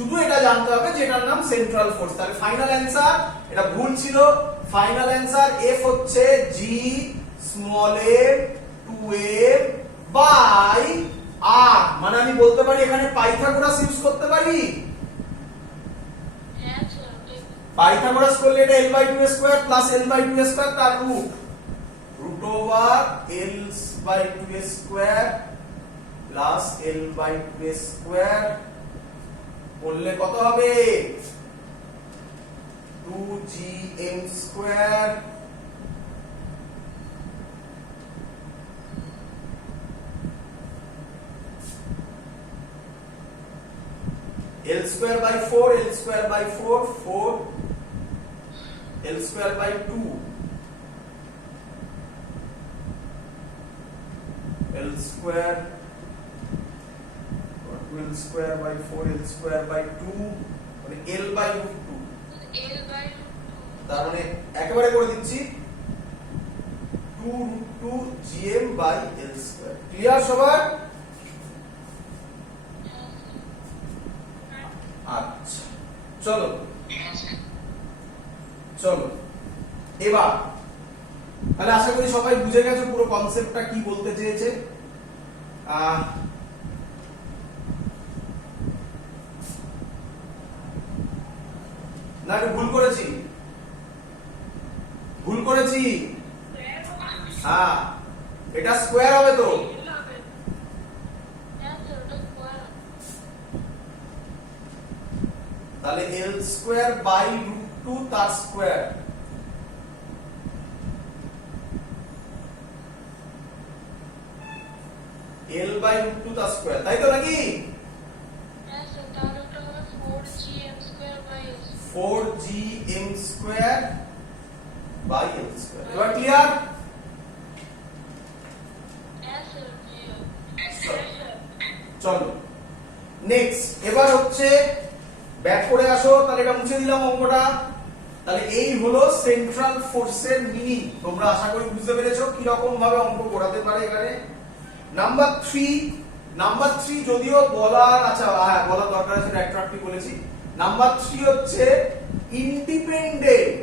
শুধু এটা জানতে হবে যে এটার নাম সেন্ট্রাল ফোর্স। তাহলে ফাইনাল অ্যান্সার, এটা ভুল ছিল, ফাইনাল অ্যান্সার এফ হচ্ছে জি স্মল এম 2m বাই আর। মানে আমি বলতে পারি এখানে পাইথাগোরাস ইউজ করতে পারি। পাইথাগোরাস করলে এটা l/2 square plus l/2 square তার রুট over l/2 square plus l/2 square করলে কত হবে 2gm square l square by 4 l square by 4 4 l square by 2 l square 12 square by 4 l square by 2 মানে l by root 2 l by তার মানে একেবারে করে দিচ্ছি 2 root 2 gm by l square। Clear সবার? আচ্ছা চলো চলো এবার তাহলে আশা করি সবাই বুঝে গেছো পুরো কনসেপ্টটা কি বলতে চেয়েছে। না আমি ভুল করেছি হ্যাঁ এটা স্কোয়ার হবে তো তাহলে l স্কয়ার বাই রুট 2 তার স্কয়ার l বাই রুট 2 তার স্কয়ার তাই তো নাকি? হ্যাঁ স্যার তাহলে ওটা হবে 4gm square by 4gm square by l square. এবার ক্লিয়ার? হ্যাঁ স্যার চলো নেক্সট এবার হচ্ছে ব্যাক করে আসো। তাহলে এটা মুছে দিলাম অঙ্কটা। তাহলে এই হলো সেন্ট্রাল ফোর্সের মিনিং। তোমরা আশা করি বুঝতে পেরেছো কি রকম ভাবে অঙ্ক করাতে পারে এখানে। নাম্বার 3 যদিও বলার আচ্ছা হ্যাঁ বলার দরকার আছে, এটা একটু বলেছি। নাম্বার 3 হচ্ছে ইন্ডিপেন্ডেন্ট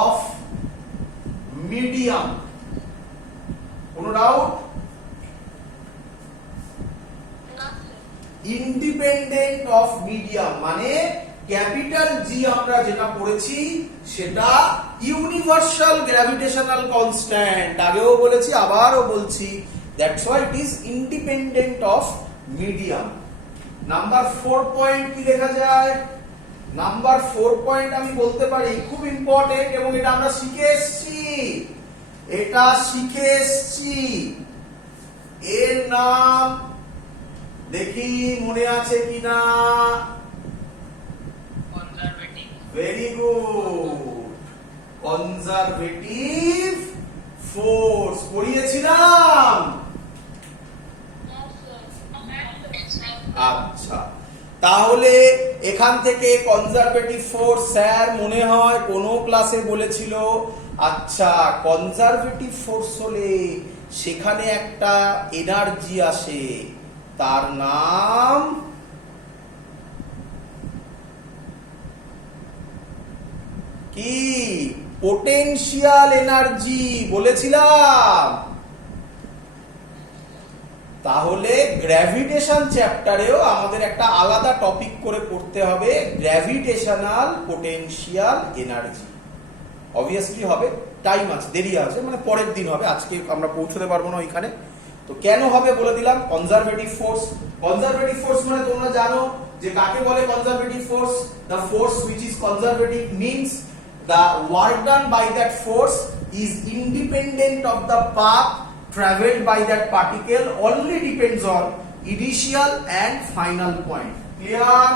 অফ মিডিয়াম। কোনো ডাউট? ইন্ডিপেন্ডেন্ট অফ মিডিয়াম মানে ক্যাপিটাল জি আমরা যেটা পড়েছি সেটা ইউনিভার্সাল গ্র্যাভিটেশনাল কনস্ট্যান্ট। আগেও বলেছি আবারও বলছি, that's why it is independent of medium. Number 4 point কি লেখা যায়? নাম্বার 4 পয়েন্ট আমি বলতে পারি খুব ইম্পর্টেন্ট এবং এটা আমরা শিখে এসেছি। এর নাম দেখি মনে আছে কিনা। ভেরি গুড, কনজারভেটিভ ফোর্স পড়িয়েছিলাম। আচ্ছা তাহলে এখান থেকে কনজারভেটিভ ফোর্স স্যার মনে হয় কোনো ক্লাসে বলেছিল। আচ্ছা কনজারভেটিভ ফোর্স হলে সেখানে একটা এনার্জি আসে, তার নাম কি? পোটেনশিয়াল এনার্জি বলেছিলাম। তাহলে গ্র্যাভিটেশন চ্যাপ্টারেও আমাদের একটা আলাদা টপিক করে পড়তে হবে, গ্র্যাভিটেশনাল পোটেনশিয়াল এনার্জি। অবভিয়াসলি হবে, টাইম আছে, দেরি আছে, মানে পরের দিন হবে, আজকে আমরা পৌঁছতে পারবো না ওইখানে। তো কেন হবে বলে দিলাম। কনজারভেটিভ ফোর্স মানে তোমরা জানো যে কাকে বলে conservative force. The force which is conservative means the work done by that force is independent of the path traveled by that particle, only depends on initial and final point. Clear?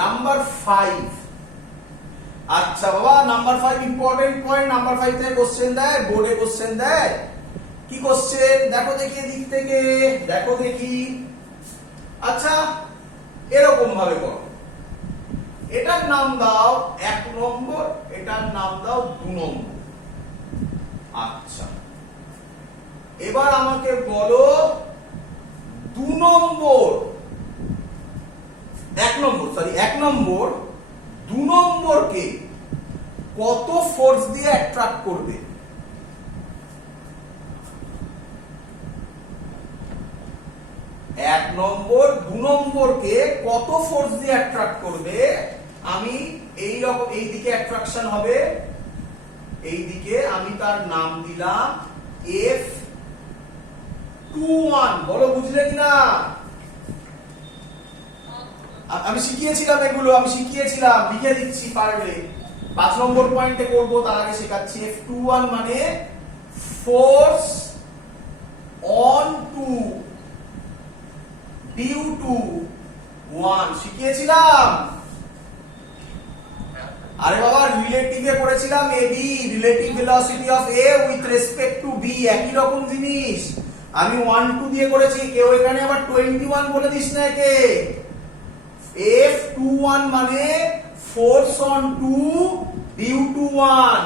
Number 5 আচ্ছা বাবা number 5 important point. Number 5 থেকে question দেয়, বোর্ডে question দেয়। কি question দেখো দেখি দিক থেকে, দেখো দেখি। আচ্ছা এরকম ভাবে করো, এটার নাম দাও 1 নম্বর, এটার নাম দাও 2 নম্বর। আচ্ছা এবার আমাকে বলো এক নম্বর 2 নম্বরকে কত ফোর্স দিয়ে অ্যাট্রাক্ট করবে? এক নম্বর 2 নম্বরকে কত ফোর্স দিয়ে অ্যাট্রাক্ট করবে? আমি এই রকম এই দিকে অ্যাট্রাকশন হবে, এই দিকে আমি তার নাম দিলাম F21। বলো বুঝলে কিনা? আমি শিখিয়েছিলাম এগুলো, লিখে দিচ্ছি পারলে। 5 নম্বর পয়েন্টে করব, তার আগে শেখাচ্ছি। F21 মানে force on two due to 1 শিখিয়েছিলাম। আরে বাবা রিলেটিভে করেছিলাম AB, relative velocity of A with respect to B, একই রকম জিনিস। আমি 1 2 দিয়ে করেছি, কেউ এখানে আবার 21 বলে দিস না একে। F21 মানে force on two due to 1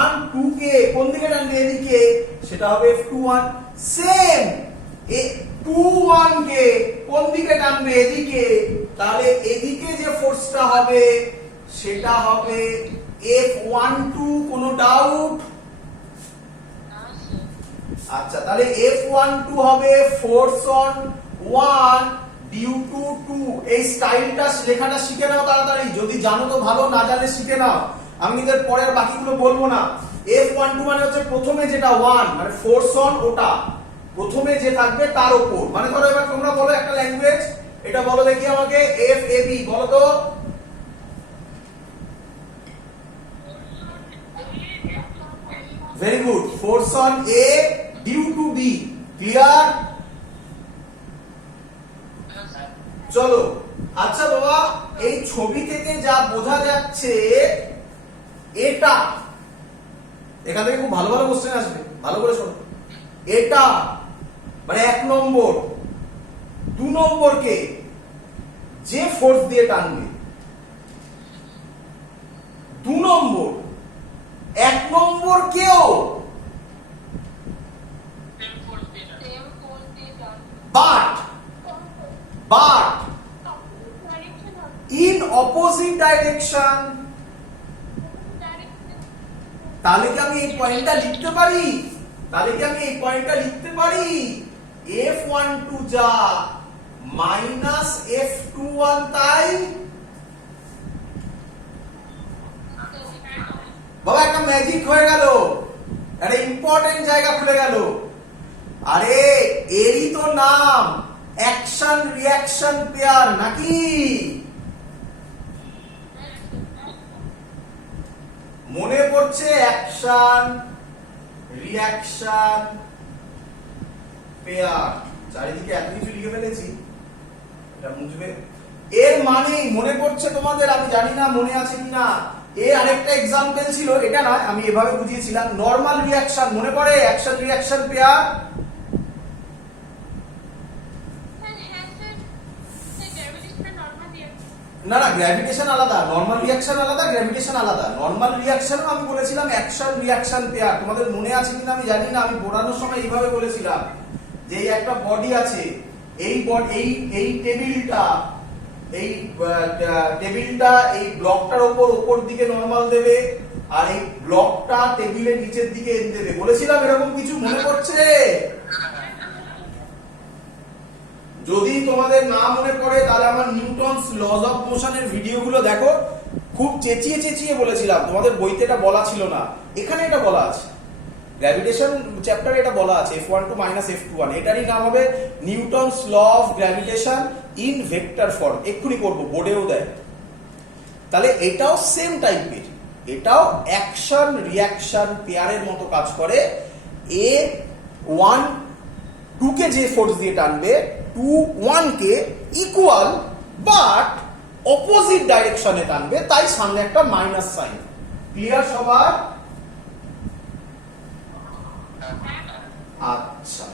1 2 কে কোন দিকে টানবে? এদিকে, সেটা হবে F21। সেম 21 কে কোন দিকে টানবে? এদিকে, তাহলে এদিকে যে ফোর্সটা হবে সেটা হবে F12। কোনো ডাউট? আচ্ছা, তাহলে F12 হবে ফোর্স অন 1 ডিউ টু 2। এই স্টাইলটা লেখাটা শিখে নাও তাড়াতাড়ি, যদি জানো তো ভালো, না জানলে শিখে নাও। আমি নিজের পরের বাকিগুলো বলবো না। F12 মানে হচ্ছে প্রথমে যেটা 1 মানে ফোর্স অন, ওটা প্রথমে যে থাকবে তার উপর। মানে ধরো এবার তোমরা বলো একটা ল্যাঙ্গুয়েজ, এটা বলো দেখি আমাকে, FAB বলো তো। Very good, force on A due to B। Clear? চলো, আচ্ছা বাবা, এই ছবি থেকে যা বোঝা যাচ্ছে এটা, এখান থেকে খুব ভালো ভালো কোশ্চেন আসবে, ভালো করে শোনো। এটা মানে 1 নম্বর 2 নম্বরকে যে ফোর্স দিয়ে টানবে, 2 নম্বর 1 নম্বরকেও বাট in opposite direction। তাহলে কি আমি এই পয়েন্টটা লিখতে পারি? F12 যা মাইনাস F21 তাই। বাবা একটা ম্যাজিক হয়ে গেল, একটা ইম্পর্টেন্ট জায়গা খুলে গেল। আরে এরই তো নাম অ্যাকশন রিঅ্যাকশন পেয়ার, নাকি? মনে পড়ছে? Action reaction pair. চারিদিকে এত কিছু লিখে ফেলেছি, এটা মুছবে। এর মানে মনে পড়ছে তোমাদের? আমি জানি না মনে আছে কিনা। আরেকটা এক্সাম্পল ছিল, এটা না, আমি এভাবে বুঝিয়েছিলাম। নরমাল রিঅ্যাকশন মনে পড়ে? Action reaction pair. না না, গ্র্যাভিটেশন আলাদা, নরমাল রিঅ্যাকশন আলাদা, গ্র্যাভিটেশন আলাদা। নরমাল রিঅ্যাকশনও আমি বলেছিলাম অ্যাকশন রিঅ্যাকশন পেয়ার। তোমাদের মনে আছে কিনা আমি জানি না, আমি পড়ানোর সময় এইভাবে বলেছিলাম যে একটা বডি আছে, এই টেবিলটা এই ব্লকটার উপর দিকে নরমাল দেবে, আর এই ব্লকটা টেবিলের নিচের দিকে এন দেবে। বলেছিলাম এরকম কিছু, মনে পড়ছে? যদি তোমাদের না মনে পড়ে তাহলে আমার নিউটনস লজ অফ মোশনের ভিডিওগুলো দেখো। খুব চেঁচিয়ে বলেছিলাম, তোমাদের বইতে এটা বলা ছিল না, এখানে এটা বলা আছে। গ্র্যাভিটেশন চ্যাপ্টারে এটা বলা আছে, F12 মাইনাস F21। এটারই নাম হবে Newton's law of gravitation in vector form. এক্ষুনি করবো, বোর্ডেও দেয়। তাহলে এটাও সেম টাইপের, এটাও অ্যাকশন রিঅ্যাকশন পেয়ারের মতো কাজ করে। A12 কে যে ফোর্স দিয়ে টানবে, 21 কে ইকুয়াল বাট অপোজিট ডাইরেকশনে টানবে, তাই সামনে একটা মাইনাস সাইন। ক্লিয়ার সবার? আচ্ছা,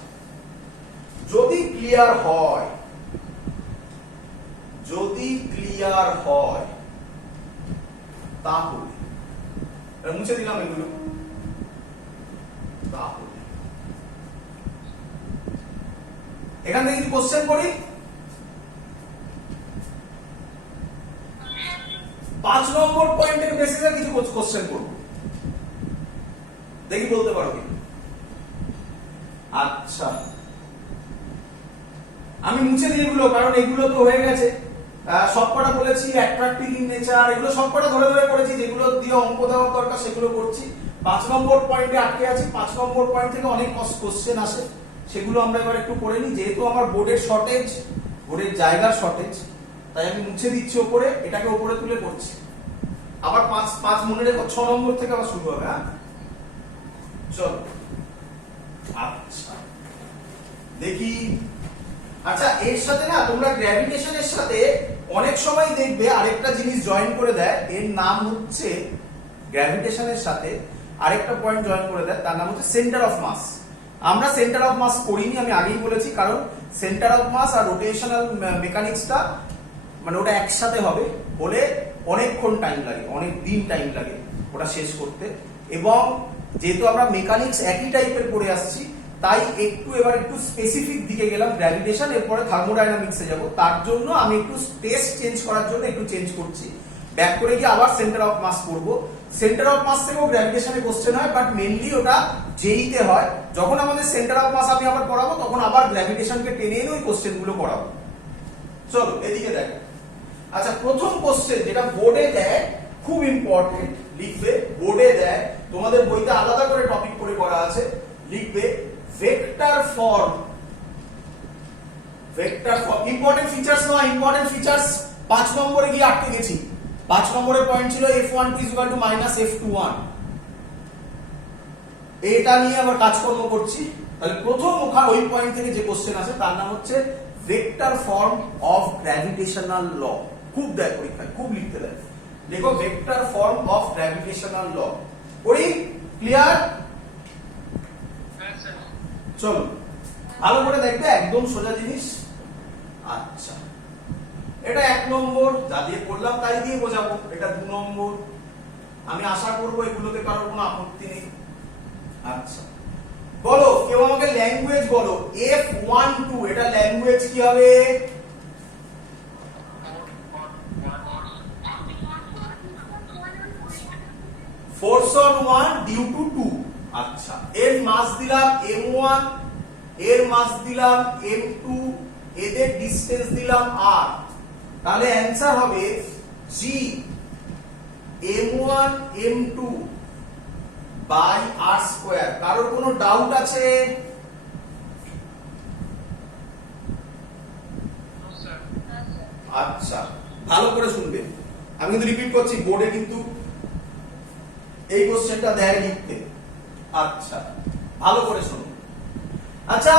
যদি ক্লিয়ার হয় তাহলে মুছে দিলাম এগুলো। তাহলে এখান থেকে কিছু কোশ্চেন করি। 5 নম্বর পয়েন্টের বেসিসে কিছু কোশ্চেন করব, দেখি বলতে পারো কি। আচ্ছা, আমি মুছে দিই এগুলো, কারণ এগুলো তো হয়ে গেছে। সবকটা বলেছি, অ্যাট্রাক্টিভ ইন নেচার, এগুলো সবকটা ধরে ধরে করেছি, যেগুলো দিয়ে অঙ্ক দেওয়ার দরকার সেগুলো করছি। 5 নম্বর পয়েন্টে আটকে আছি। 5 নম্বর পয়েন্ট থেকে অনেক কোশ্চেন আসে, সেগুলো আমরা এবার একটু করে নিই। যেহেতু আমার বোর্ডের শর্টেজ, বোর্ডের জায়গার শর্টেজ, তাই আমি মুছে দিচ্ছি ওপরে, এটাকে ওপরে তুলে করছি। আবার 5 মনে রেখো, 6 নম্বর থেকে আবার শুরু হবে। হ্যাঁ, চলো। আচ্ছা, দেখি। আচ্ছা, এর সাথে না তোমরা গ্র্যাভিটেশনের সাথে অনেক সময় দেখবে আরেকটা জিনিস জয়েন করে দেয়, এর নাম হচ্ছে, গ্র্যাভিটেশনের সাথে আরেকটা পয়েন্ট জয়েন করে দেয়, তার নাম হচ্ছে সেন্টার অফ মাস। আমরা সেন্টার অফ মাস করিনি, আমি আগেই বলেছি, কারণ সেন্টার অফ মাস আর রোটেশনাল মেকানিক্সটা মানে ওটা একসাথে হবে, বলে অনেকক্ষণ টাইম লাগে, অনেক দিন টাইম লাগে ওটা শেষ করতে। এবং যেহেতু আমরা মেকানিক্স একই টাইপের পড়ে আসছি, তাই এবার একটু স্পেসিফিক দিকে গেলাম, গ্র্যাভিটেশন, এরপরে থার্মোডাইনামিক্সে যাব। তার জন্য আমি একটু স্পেস চেঞ্জ করার জন্য একটু চেঞ্জ করছি, ব্যাক করে গিয়ে আবার সেন্টার অফ মাস করব। সেন্টার অফ মাস থেকেও গ্র্যাভিটেশনে কোশ্চেন হয়, বাট মেইনলি ওটা জেইতে হয়। যখন আমাদের সেন্টার অফ মাস আমি আবার পড়াবো, তখন আবার গ্র্যাভিটেশনকে টেনে এনে ওই কোশ্চেন গুলো করাবো। চলো এদিকে দেখো। আচ্ছা, প্রথম কোশ্চেন যেটা বোর্ডে দেয়, খুব ইম্পর্টেন্ট, লিখবে, বোর্ডে দেয়, তোমাদের বইতে আলাদা করে টপিক করে করা আছে, লিখবে vector form. Vector form important features নয়, ইম্পর্টেন্ট ফিচার্স 5 নম্বরে গিয়ে আটকে গেছি। 5 নম্বরের পয়েন্ট ছিল f12 f21, এটা নিয়ে আবার কাজকর্ম করছি। তাহলে প্রথম ওই পয়েন্ট থেকে যে কোশ্চেন আছে তার নাম হচ্ছে ভেক্টর ফর্ম অফ গ্র্যাভিটেশনাল ল। খুব দেয় পরীক্ষায়, খুব লিখতে দেয়। দেখো, ভেক্টর ফর্ম অফ গ্র্যাভিটেশনাল ল করি। ক্লিয়ার? চলো ভালো করে দেখবে, একদম সোজা জিনিস। আচ্ছা, এটা 1 নম্বর, যা দিয়ে পড়লাম তাই দিয়ে বোঝাবো। এটা 2 নম্বর, আমি আশা করবো এগুলোতে কারোর কোনো আপত্তি নেই। আচ্ছা, বলো কেউ আমাকে ল্যাঙ্গুয়েজ বলো। F12 এটা ল্যাঙ্গুয়েজ কি হবে? Force on 1 due to 2। আচ্ছা, এর মাস দিলাম m1, এর মাস দিলাম m2, এদের ডিসটেন্স দিলাম r। তাহলে অ্যানসার হবে g m1 m2 by r square. কারোর কোনো ডাউট আছে? আচ্ছা, ভালো করে শুনবে, আমি কিন্তু রিপিট করছি, বোর্ডে কিন্তু এই কোশ্চেনটা দেয় লিখতে। আচ্ছা, ভালো করে শুনুন। আচ্ছা,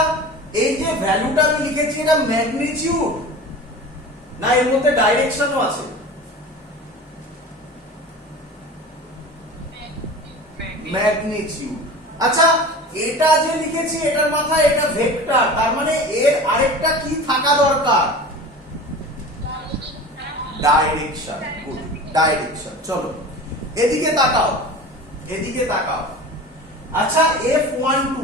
এই যে ভ্যালুটা আমি লিখেছি, এটা ম্যাগনিটিউড না এর মধ্যে ডাইরেকশনও আছে? ম্যাগনিটিউড। আচ্ছা, এটা যে লিখেছি এটার মাথায় এটা ভেক্টর, তার মানে এর আরেকটা কি থাকা দরকার? ডাইরেকশন। Good, direction. চলো এদিকে তাকাও, এদিকে তাকাও। আচ্ছা, F12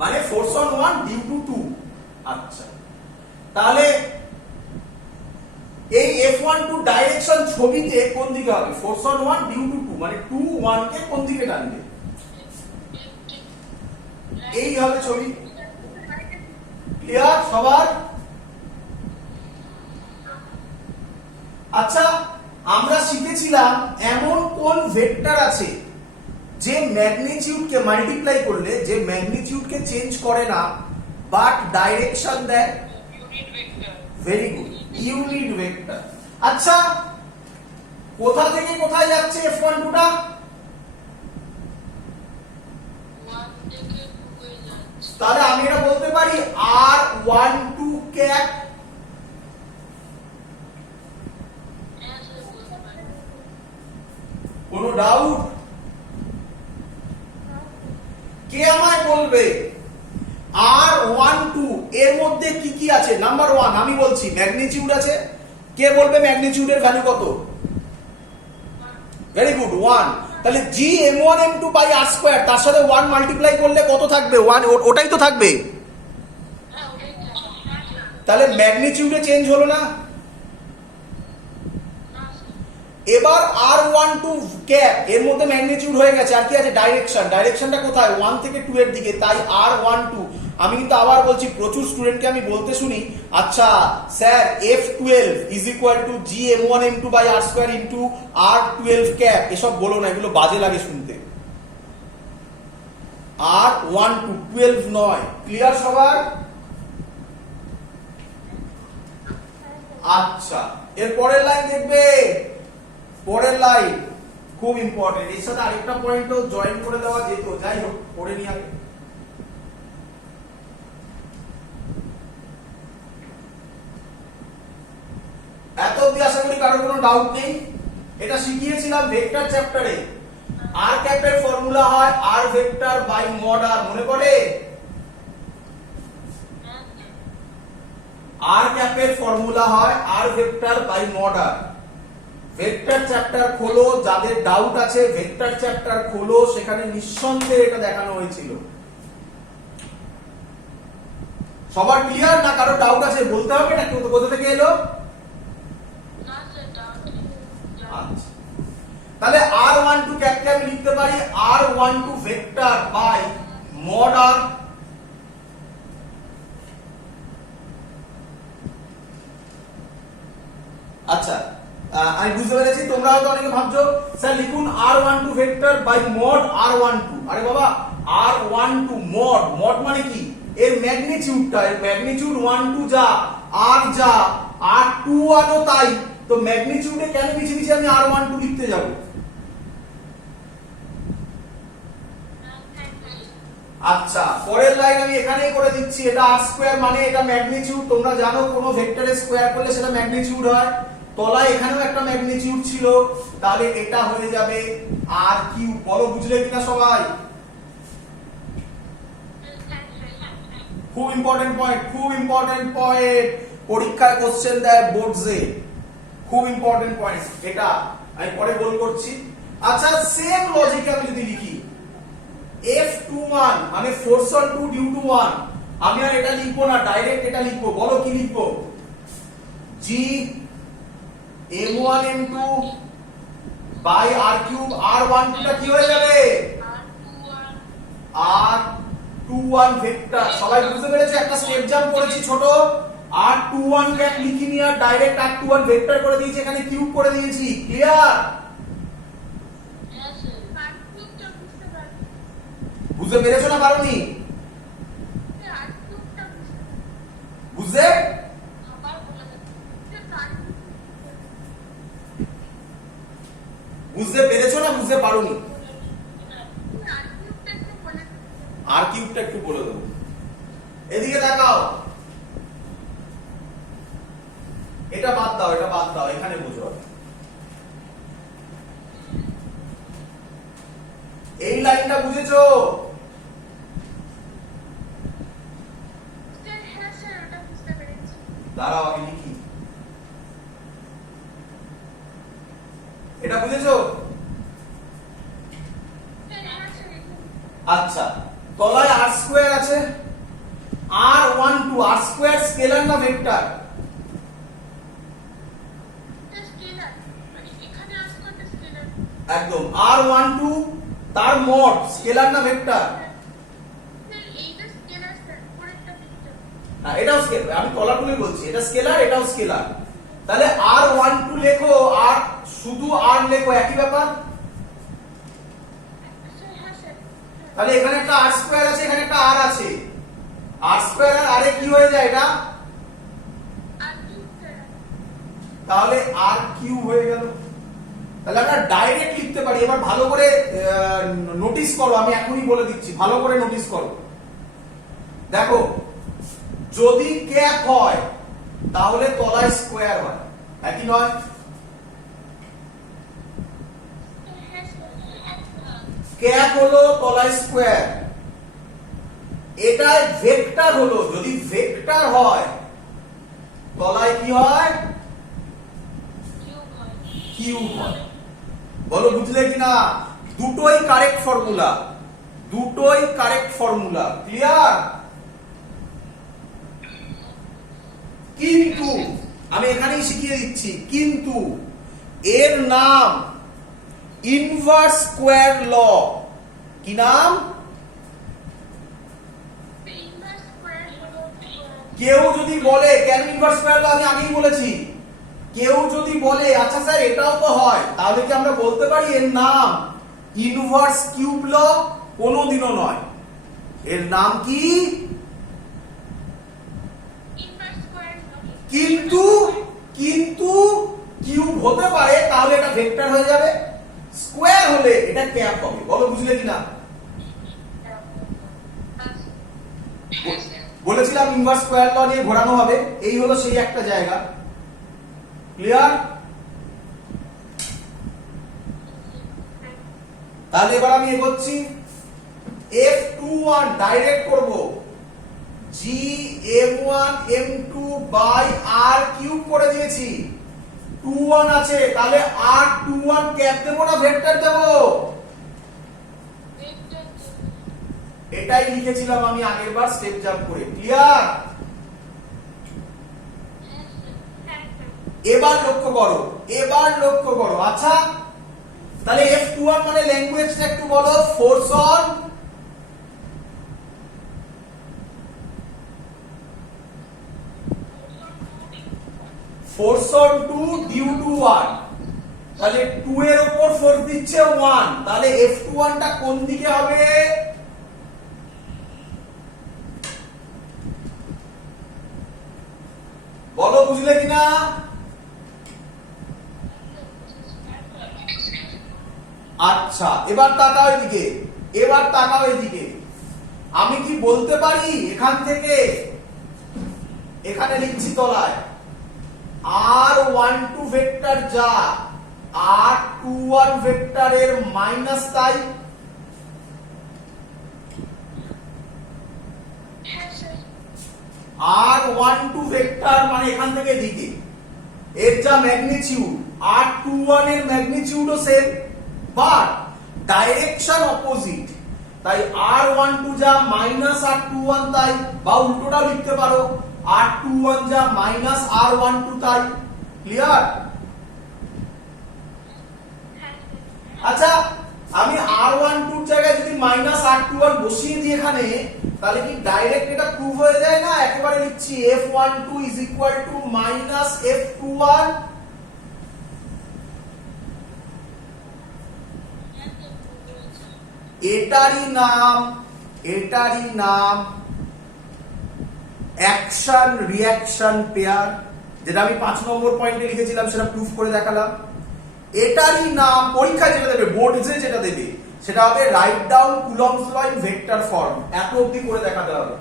মানে ফোর্স অন 1 ডিউ টু 2। আচ্ছা, তাহলে এই F12 ডাইরেকশন ছবিতে কোন দিকে হবে? ফোর্স অন 1 ডিউ টু 2 মানে 2 1 কে কোন দিকে টানবে? এই হবে ছবি। ক্লিয়ার সবার? আচ্ছা, আমরা শিখেছিলাম এমন কোন ভেক্টর আছে যে ম্যাগনিটিউডকে মাল্টিপ্লাই করলে যে ম্যাগনিটিউডকে চেঞ্জ করে না বাট ডাইরেকশন দেয়? Very good, unit vector. আচ্ছা, কোথা থেকে কোথায় যাচ্ছে F12 টা? তাহলে আমি এটা বলতে পারি R12 ক্যাপ। কোনো ডাউট? কে আমায় বলবে R12 এর মধ্যে কি কি আছে? নাম্বার 1 আমি বলছি ম্যাগনিটিউড আছে। কে বলবে ম্যাগনিটিউডের ভ্যালু কত? Very good, 1। তাহলে G m1 m2 by r square, তার সাথে 1 মাল্টিপ্লাই করলে কত থাকবে? 1, ওটাই তো থাকবে। তাহলে ম্যাগনিটিউডে চেঞ্জ হলো না। না স্যার। এবার R12 ক্যাপ এর মধ্যে ম্যাগনিটিউড হয়ে গেছে, আর কি আছে ডাইরেকশন। ডাইরেকশনটা কোথায়? 1 থেকে 2 এর দিকে, তাই R12। আমি কিন্তু আবার বলছি, প্রচুর স্টুডেন্টকে আমি বলতে শুনি, আচ্ছা sir F12 is equal to GM1M2 by R square into R12 cap. এসব বলো না, এগুলো বাজে লাগে শুনতে। R12 12 নয়। ক্লিয়ার সবার? আচ্ছা, এর পরের লাইন দেখবে। পরের লাইন খুব ইম্পর্টেন্ট, এর সাথে আরেকটা পয়েন্টও জয়েন করে দেওয়া যেত, যাই হোক পড়ে নি আগে। এত অব্দি আশা করি কারোর কোনো ডাউট নেই। এটা শিখিয়েছিলাম ভেক্টর চ্যাপ্টারে। আর ক্যাপের ফর্মুলা হয় r vector by mod r, মনে পড়ে? হ্যাঁ স্যার। আর ক্যাপের ফর্মুলা হয় r vector by mod r. Vector chapter খোলো, যাদের ডাউট আছে ভেক্টর চ্যাপ্টার খোলো, সেখানে নিঃসন্দেহে এটা দেখানো হয়েছিল। সবার ক্লিয়ার না? কারো ডাউট আছে বলতে হবে না, কেউ তো কোথা থেকে এলো? না স্যার, ডাউট নেই। আচ্ছা, তাহলে R12 ক্যাপকে আমি লিখতে পারি R12 ভেক্টর বাই মড আর। আচ্ছা, আমি বুঝতে পেরেছি। তোমরা হয়তো অনেকে ভাবছো স্যার লিখুন R12 vector by mod R12। আরে বাবা, R12 মড, মড মানে কি? এর ম্যাগনিটিউডটা, এর ম্যাগনিটিউড 1 2 যা, R যা, R21 ও তাই। তো ম্যাগনিটিউডে কেন মিছি মিছি আমি R12 লিখতে যাব? আচ্ছা, পরের লাইন আমি এখানেই করে দিচ্ছি। এটা R স্কয়ার, মানে এটা ম্যাগনিটিউড। তোমরা জানো কোন ভেক্টরের স্কয়ার করলে সেটা ম্যাগনিটিউড হয়। তলায় এখানেও একটা ম্যাগনিটিউড ছিল, তাহলে এটা হয়ে যাবে R কিউব। বলো বুঝলে কিনা সবাই? খুব ইম্পর্টেন্ট পয়েন্ট, খুব ইম্পর্টেন্ট পয়েন্ট। পরীক্ষায় কোশ্চেন দেয় বোর্ডসে, খুব ইম্পর্টেন্ট পয়েন্ট এটা। আমি পরে বল করছি। আচ্ছা, সেম লজিকে আমি যদি লিখি F21 মানে ফোর্স অন 2 ডিউ টু 1, আমি আর এটা লিখবো না, ডাইরেক্ট এটা লিখবো। বলো কি লিখবো? G M1 M2 by R cube. R12 টা কি হয়ে যাবে? R21 vector. সবাই বুঝতে পেরেছে? একটা স্টেপ জাম্প করেছি ছোট। R21 ক্যাপ লিখিনি আর ডাইরেক্ট R21 ভেক্টর করে দিয়েছি, এখানে কিউব করে দিয়েছি। ক্লিয়ার? হ্যাঁ স্যার। বুঝতে পেরেছো না পারোনি? বুঝতে আবার বলে দেন। বুঝতে পেরেছো না বুঝতে পারোনি? আর কিউবটা একটু বলে দেবো। এদিকে তাকাও, এটা বাদ দাও, এটা বাদ দাও, এখানে বুঝো। এই লাইনটা বুঝেছো? দাঁড়াও আমি লিখি। এটা বুঝেছো? আচ্ছা, তলায় R স্কয়ার আছে, R12 R স্কয়ার স্কেলার না ভেক্টর? একদম। R12 তার মড স্কেলার না ভেক্টর? না, এটাও স্কেলার। আমি তলাগুলোই বলছি, এটা স্কেলার, এটাও স্কেলার। তাহলে R12 লেখো আর শুধু R লেখো, একই ব্যাপার। তাহলে এখানে একটা R স্কয়ার আছে, এখানে একটা R আছে। R স্কয়ার আর R এ কি হয়ে যায় এটা? তাহলে R কিউব হয়ে গেল। তাহলে আমরা ডাইরেক্ট লিখতে পারি। এবার ভালো করে নোটিস করো, আমি এখনই বলে দিচ্ছি, ভালো করে নোটিস করো। দেখো, যদি ক্যাপ হয় তাহলে তলায় স্কয়ার হয়, একই নয়? ক্যাপ হলো তলায় স্কয়ার, এটা ভেক্টর হলো। যদি ভেক্টর হয় তলায় কি হয়? কিউব হয়। বলো বুঝলে কিনা? দুটোই কারেক্ট ফর্মুলা, দুটোই কারেক্ট ফর্মুলা। ক্লিয়ার? কিন্তু আমি এখানেই শিখিয়ে দিচ্ছি, কিন্তু এর নাম ইনভার্স স্কোয়ার ল। কি নাম? inverse square law. কেউ যদি বলে, কেন ইনভার্স স্কোয়ার ল আমি আগেই বলেছি, কেউ যদি বলে আচ্ছা স্যার এটাও তো হয়, তাহলে কি আমরা বলতে পারি এর নাম ইনভার্স কিউব ল? কোনোদিনও নয়। এর নাম কি? Inverse square law. কিন্তু কিন্তু কিউব হতে পারে, তাহলে এটা ভেক্টর হয়ে যাবে, স্কোয়ার হলে এটা ক্যাপ হবে। বলো বুঝলে কিনা? বলেছিলাম ইনভার্স স্কোয়ার ল নিয়ে ঘোরানো হবে, এই হলো সেই একটা জায়গা। ক্লিয়ার? তাহলে এবার আমি এগোচ্ছি, F21 ডাইরেক্ট করব, GM1 M2 by R cube করে দিয়েছি, 21 আছে, তাহলে R21 ক্যাপ দেবো না ভেক্টর দেবো? Vector. এটাই লিখেছিলাম আমি আগের বার স্টেপ জাম্প করে। ক্লিয়ার? এবার লক্ষ্য করো, এবার লক্ষ্য করো। আচ্ছা তাহলে F21 মানে ল্যাঙ্গুয়েজটা একটু বলো। Force on two due to 1, তাহলে 2 এর উপর ফোর্স দিচ্ছে 1, তাহলে F21 টা কোন দিকে হবে? বলো বুঝলে কিনা? আচ্ছা এবার তাকাও এদিকে, এবার তাকাও এদিকে। আমি কি বলতে পারি এখান থেকে, এখানে লিখছি তলায় R12 ভেক্টর যা R21 ভেক্টরের মাইনাস তাই? R12 ভেক্টর মানে এখান থেকে দিকে এর যা ম্যাগনিটিউড, R21 এর ম্যাগনিটিউডও সেম, বাট ডাইরেকশন অপোজিট। তাই R12 যা মাইনাস R21 তাই, বা উল্টোটাও লিখতে পারো, R21 যা মাইনাস R12 তাই। ক্লিয়ার? আচ্ছা আমি R12 এর জায়গায় যদি মাইনাস R21 বসিয়ে দিই এখানে, তাহলে কি ডাইরেক্ট এটা প্রুভ হয়ে যায় না? একেবারে লিখছি F12 is equal two minus F21। এটারই নাম অ্যাকশন রিঅ্যাকশন পেয়ার, যেটা আমি 5 নম্বর পয়েন্টে লিখেছিলাম, সেটা প্রুফ করে দেখালাম। এটারই নাম পরীক্ষায় যেটা দেবে, বোর্ডে যেটা দেবে, সেটা হবে write down Coulomb's law in vector form. এত অবধি করে দেখাতে হবে।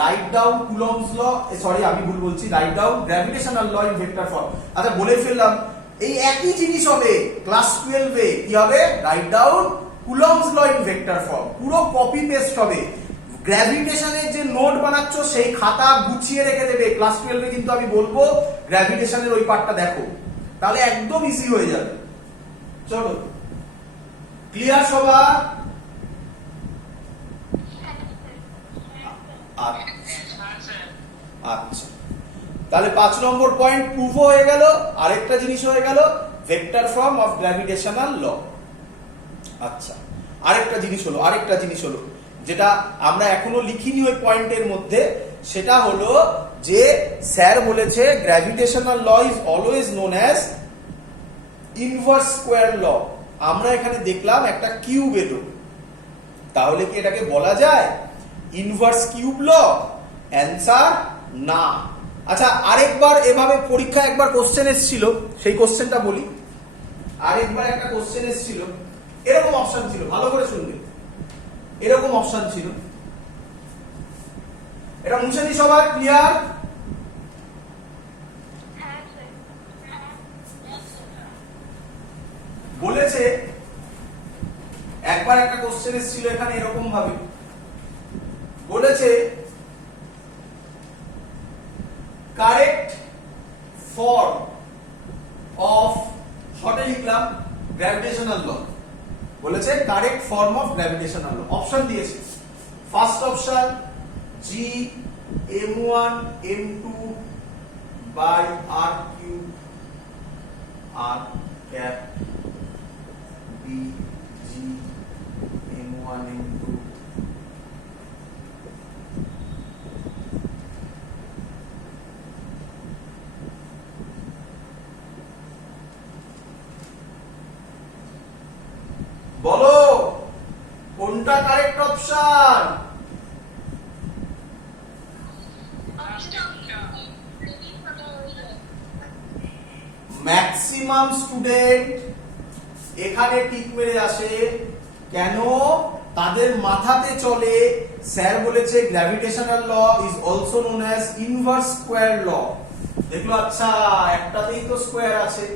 Write down Coulomb's law, sorry আমি ভুল বলছি, write down gravitational law in vector form. আচ্ছা বলে ফেললাম, এই একই জিনিস হবে ক্লাস 12 এ। কি হবে? Write down Coulomb's law in vector form. পুরো কপি পেস্ট হবে। গ্র্যাভিটেশনের যে নোট বানাচ্ছ সেই খাতা গুছিয়ে রেখে দেবে। ক্লাস 12 এ কিন্তু আমি বলবো গ্র্যাভিটেশনের ওই পার্টটা দেখো, তাহলে একদম ইজি হয়ে যাবে। চলো ক্লিয়ার সবার? আচ্ছা তাহলে 5 নম্বর পয়েন্ট প্রুভ হয়ে গেল। আরেকটা জিনিস হয়ে গেল ভেক্টর ফর্ম অফ গ্র্যাভিটেশনাল ল। আচ্ছা আরেকটা জিনিস হলো যেটা আমরা এখনো লিখিনি ওই পয়েন্টের মধ্যে, সেটা হলো যে স্যার বলেছে gravitational law is always known as inverse square law. আমরা এখানে দেখলাম একটা কিউব এলো, তাহলে কি এটাকে বলা যায় ইনভার্স কিউব ল? অ্যান্সার না। আচ্ছা আরেকবার এভাবে পরীক্ষা একবার কোশ্চেন এসেছিল, সেই কোশ্চেনটা বলি। আরেকবার একটা কোশ্চেন এসেছিল, এরকম অপশন ছিল, ভালো করে শুনবে, এরকম অপশন ছিল। এটা মুছে নি সবার? ক্লিয়ার? বলেছে একবার একটা কোশ্চেন এসেছিল এখানে এরকম ভাবে, বলেছে কারেক্ট ফর্ম অফ, শর্টে লিখলাম গ্র্যাভিটেশনাল ল। বলেছে correct form of gravitational law. Option দিয়েছে, first option G M1 M2 by r cube r cap B G m1 m2 বলো কোনটা কারেক্ট অপশন? ম্যাক্সিমাম স্টুডেন্ট এখানে টিক মেরে আসে কেন? তাদের মাথাতে চলে স্যার বলেছে gravitational law is also known as inverse square law. দেখলো আচ্ছা একটাতেই তো স্কয়ার আছে,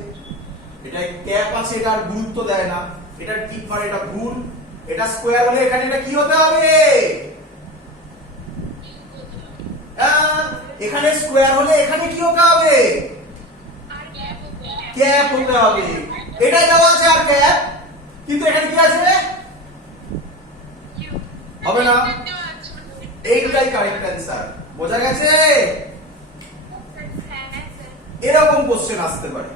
এটা ক্যাপ আছে, এটা আর গুরুত্ব দেয় না, এটা ঠিক মানে এটা ভুল। এটা স্কয়ার হলে এখানে এটা কি হতে হবে? এখানে স্কয়ার হলে এখানে কি হতে হবে? ক্যাপ হতে হবে। এটাই দেওয়া আছে আর ক্যাপ, কিন্তু এখানে কি আছে? হবে না, এইটাই কারেক্ট অ্যান্সার। বোঝা গেছে? এরকম কোশ্চেন আসতে পারে,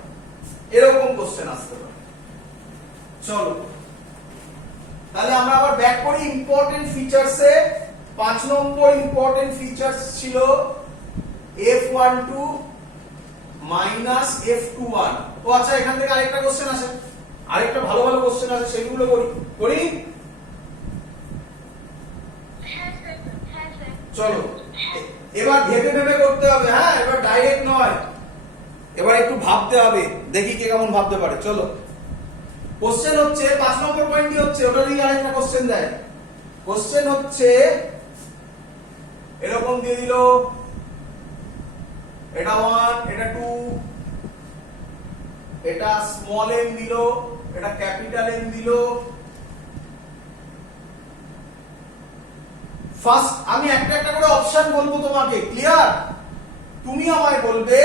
এরকম কোশ্চেন আসতে পারে। চলো তাহলে আমরা আবার ব্যাক করি ইম্পর্টেন্ট ফিচারসে। 5 নম্বর ইম্পর্টেন্ট ফিচারস ছিল f12 মাইনাস f21। ও আচ্ছা এখান থেকে আরেকটা কোশ্চেন আছে, আরেকটা ভালো ভালো কোশ্চেন আছে, সেগুলো করি। চলো এবার ভেবে ভেবে করতে হবে, হ্যাঁ এবার ডাইরেক্ট নয়, এবার একটু ভাবতে হবে, দেখি কে কেমন ভাবতে পারে। চলো কোশ্চেন হচ্ছে 5 নম্বর পয়েন্টই হচ্ছে, ওটা দিয়ে আরেকটা কোশ্চেন দেয়। কোশ্চেন হচ্ছে এরকম দিয়ে দিল, এটা 1, এটা 2, এটা স্মল m দিল, এটা ক্যাপিটাল M দিল। ফার্স্ট আমি একটা একটা করে অপশন বলবো তোমাকে, ক্লিয়ার? তুমি আমায় বলবে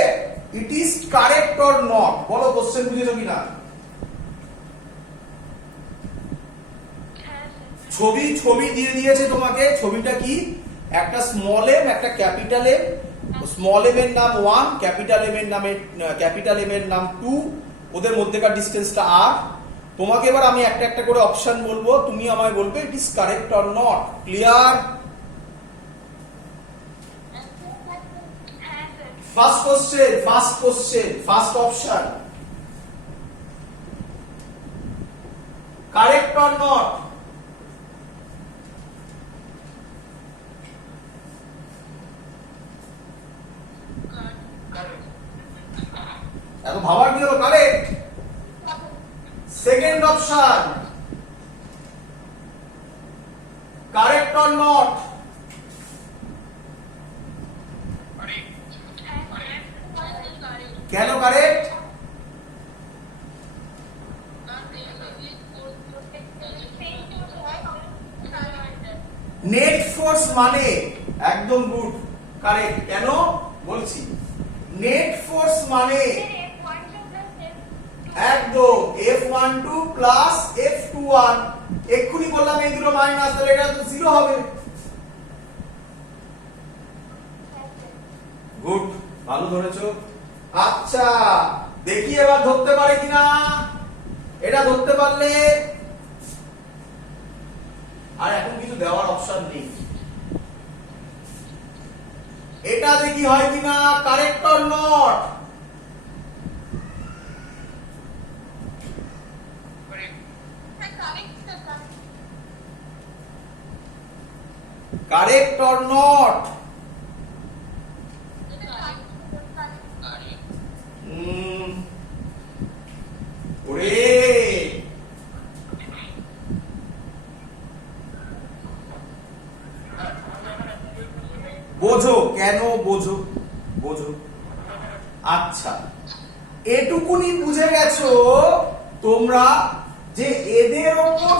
it is correct or not. বলো কোশ্চেন বুঝেছো কিনা? ছবি দিয়ে দিয়েছে তোমাকে। ছবিটা কি? একটা স্মল m, একটা ক্যাপিটাল M। স্মল m এর নাম 1, ক্যাপিটাল M এর নাম 2, ওদের মধ্যেকার ডিসটেন্সটা r। তোমাকে এবার আমি একটা একটা করে অপশন বলবো, তুমি আমায় বলবে it is correct or not. Clear? First question, first option, correct or not? এত ভাবার কি হলো? Correct. Second option, correct or not? কেন কারেক্ট? নেট ফোর্স মানে একদম গুড, কারেক্ট। কেন বলছি? নেট ফোর্স মানে একদম F12 প্লাস F21। এক্ষুনি বললাম এই দুটো মাইনাস, তাহলে এটা তো 0 হবে। গুড, ভালো ধরেছো। আচ্ছা দেখি এবার ধরতে পারে কিনা। এটা ধরতে পারলে, আর এখন কিছু দেওয়ার অপশন নেই, এটা দেখি হয় কিনা correct or not. Correct or not? ওরে বোঝো, কেন বোঝো? আচ্ছা এটুকুনি বুঝে গেছো তোমরা যে এদের ওপর,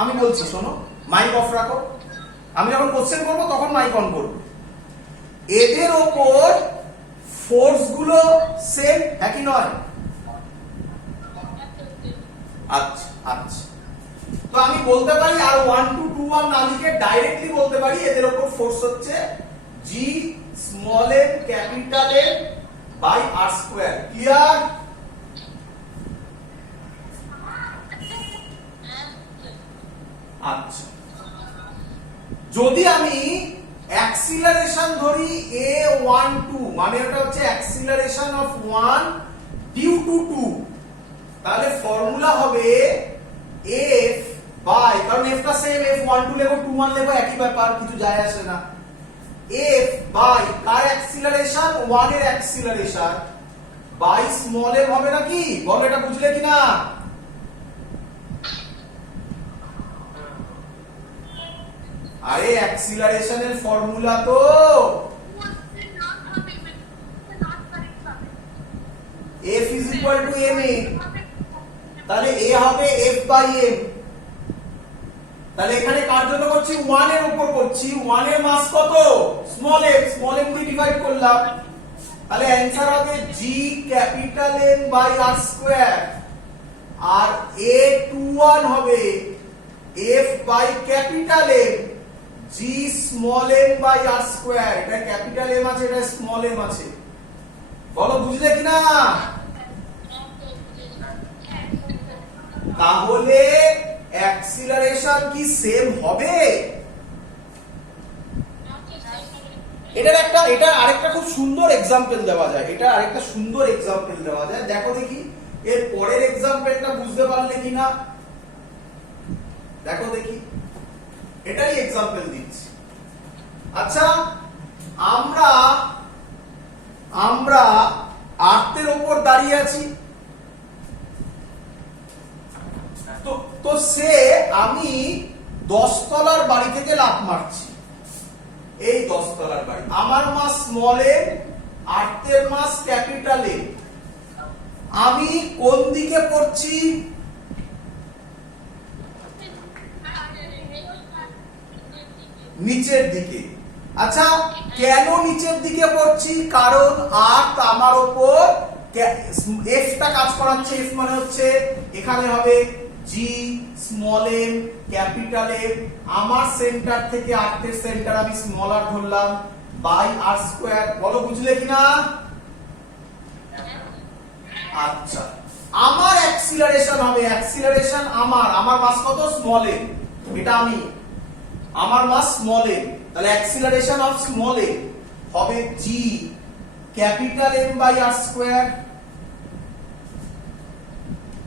আমি বলছি শোনো, মাইক অফ রাখো, আমি যখন কোশ্চেন করবো তখন মাইক অন করবো। এদের ওপর ফোর্স গুলো সেম, হ্যাঁ কি নয়? আচ্ছা আচ্ছা, তো আমি বলতে পারি আর 1 2 2 1 না লিখে ডাইরেক্টলি বলতে পারি এদের ওপর ফোর্স হচ্ছে G small m capital M by r square. Clear? আচ্ছা, যদি আমি অ্যাক্সিলারেশন ধরি a12 মানে ওটা হচ্ছে অ্যাক্সিলারেশন অফ 1 ডিউ টু 2, তাহলে ফর্মুলা হবে f বাই, কারণ f টা সেম, f12 লেখো 21 লেখো একই ব্যাপার, কিছু যায় আসে না। f বাই কার অ্যাক্সিলারেশন, 1 এর অ্যাক্সিলারেশন বাই স্মল m হবে নাকি? বলো এটা বুঝলে কিনা? আরে অ্যাক্সিলারেশনের ফর্মুলা তো f is equal to ma, তাহলে a হবে f বাই m। তাহলে এখানে কার জন্য করছি? 1 এর উপর করছি, 1 এর মাস কত? স্মল m দিয়ে ডিভাইড করলাম, তাহলে অ্যানসার হবে g capital M by r square, আর a21 হবে f by capital M g small m by r square. এটা ক্যাপিটাল M আছে, এটা স্মল m আছে। বলো বুঝলে কিনা? তাহলে অ্যাক্সিলারেশন কি সেম হবে? এটা আরেকটা খুব সুন্দর এক্সাম্পল দেওয়া যায়, এটা আরেকটা সুন্দর এক্সাম্পল দেওয়া যায়। দেখো দেখি এর পরের এক্সাম্পলটা বুঝতে পারলে কিনা, দেখো দেখি, এটাই এক্সাম্পল দিচ্ছি। আচ্ছা, আমরা আর্থের উপর দাঁড়িয়ে আছি, তো সে আমি 10 তলার বাড়ি থেকে লাফ মারছি, এই 10 তলার বাড়ি, আমার মাস স্মল এম, আর্থের মাস ক্যাপিটাল এম, আমি কোন দিকে পড়ছি? নিচের দিকে। আচ্ছা, কেন নিচের দিকে পড়ছি? কারণ আর্থ আমার উপর এফ টা কাজ করাচ্ছে, এফ মানে হচ্ছে এখানে হবে জি স্মল এম ক্যাপিটাল এম, আমার সেন্টার থেকে আর্থের সেন্টার আমি স্মল আর ধরলাম, বাই আর স্কয়ার। বলো বুঝলে কিনা? আচ্ছা, আমার অ্যাক্সিলারেশন হবে, অ্যাক্সিলারেশন আমার মাস কত? স্মল এম, এটা আমি, আমার মাস স্মল এম, তাহলে অ্যাক্সিলারেশন অফ স্মল এম হবে g capital m by r square.